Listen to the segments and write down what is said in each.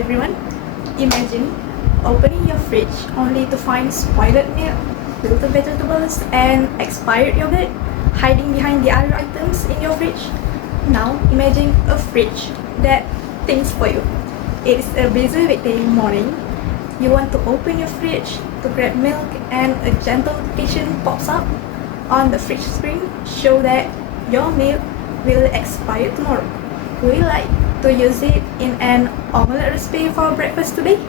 everyone. Imagine opening your fridge only to find spoiled milk, wilted vegetables, and expired yogurt hiding behind the other items in your fridge. Now imagine a fridge that thinks for you. It is a busy weekday morning. You want to open your fridge to grab milk, and a gentle notification pops up on the fridge screen show that your milk will expire tomorrow. Would you like to use it in an omelette recipe for breakfast today?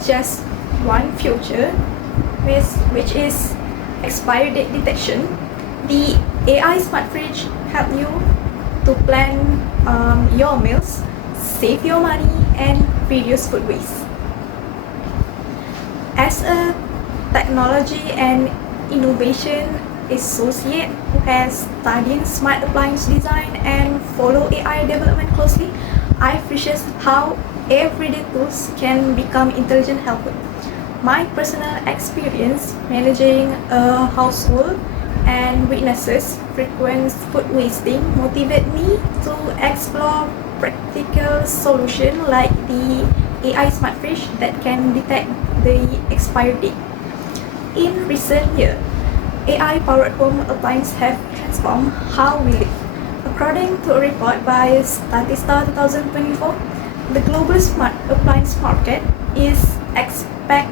Just one feature, which is expiry date detection. The AI smart fridge help you to plan your meals, save your money, and reduce food waste. As a technology and innovation associate who has studied smart appliance design and follow AI development closely, I appreciate how everyday tools can become intelligent helper. My personal experience managing a household and witnesses frequent food wasting motivate me to explore practical solutions like the AI smart fridge that can detect the expiry date. In recent years, AI-powered home appliances have transformed how we live. According to a report by Statista 2024, the global smart appliance market is expected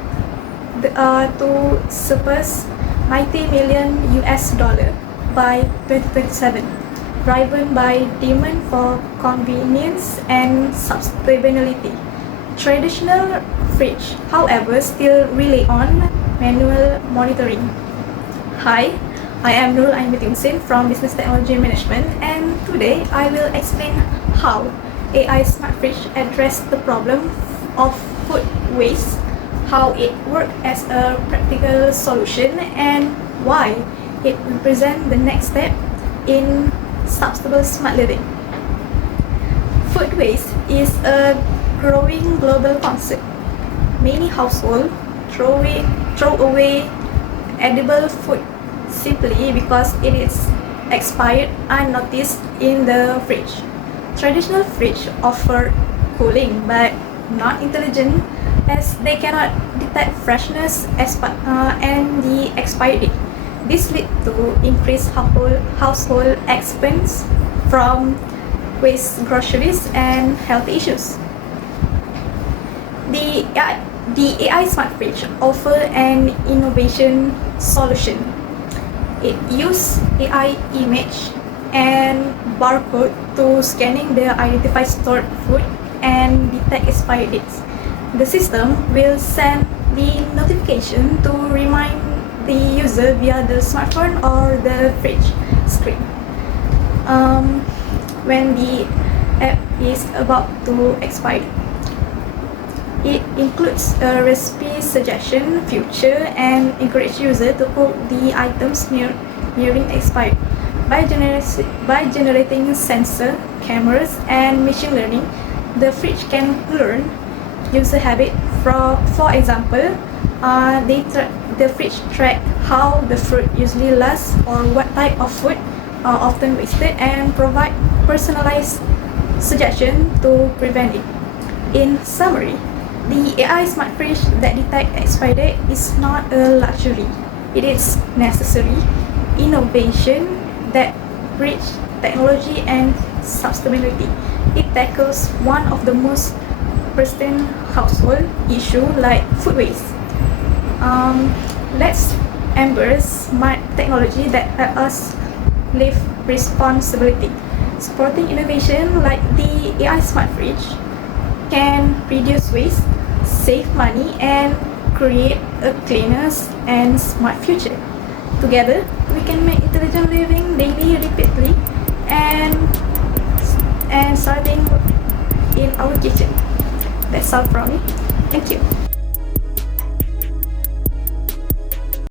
to surpass $90 million by 2027, driven by demand for convenience and sustainability. Traditional fridge, however, still rely on manual monitoring. Hi, I am NURUL from Business Technology Management, and today I will explain how AI smart fridge address the problem of food waste, how it works as a practical solution, and why it represents the next step in sustainable smart living. Food waste is a growing global concept. Many households throw away edible food simply because it is expired unnoticed in the fridge. Traditional fridge offer cooling but not intelligent, as they cannot detect freshness and the expiry date. This leads to increased household expense from waste groceries and health issues. The AI smart fridge offers an innovation solution. It uses AI image and barcode to scanning the identified stored food and detect expiry dates. The system will send the notification to remind the user via the smartphone or the fridge screen when the app is about to expire. It includes a recipe suggestion feature and encourages users to cook the items nearing expiry. By generating sensor, cameras, and machine learning, the fridge can learn user habit. For example, the fridge track how the fruit usually lasts or what type of food are often wasted, and provide personalized suggestion to prevent it. In summary, the AI smart fridge that detects expiry date is not a luxury. It is necessary innovation that bridge technology and sustainability. It tackles one of the most pressing household issues like food waste. Let's embrace smart technology that help us live responsibility. Supporting innovation like the AI smart fridge can reduce waste, save money, and create a cleaner and smart future. Together, we can make intelligent living daily, repeatedly, and starting in our kitchen. That's all from me. Thank you.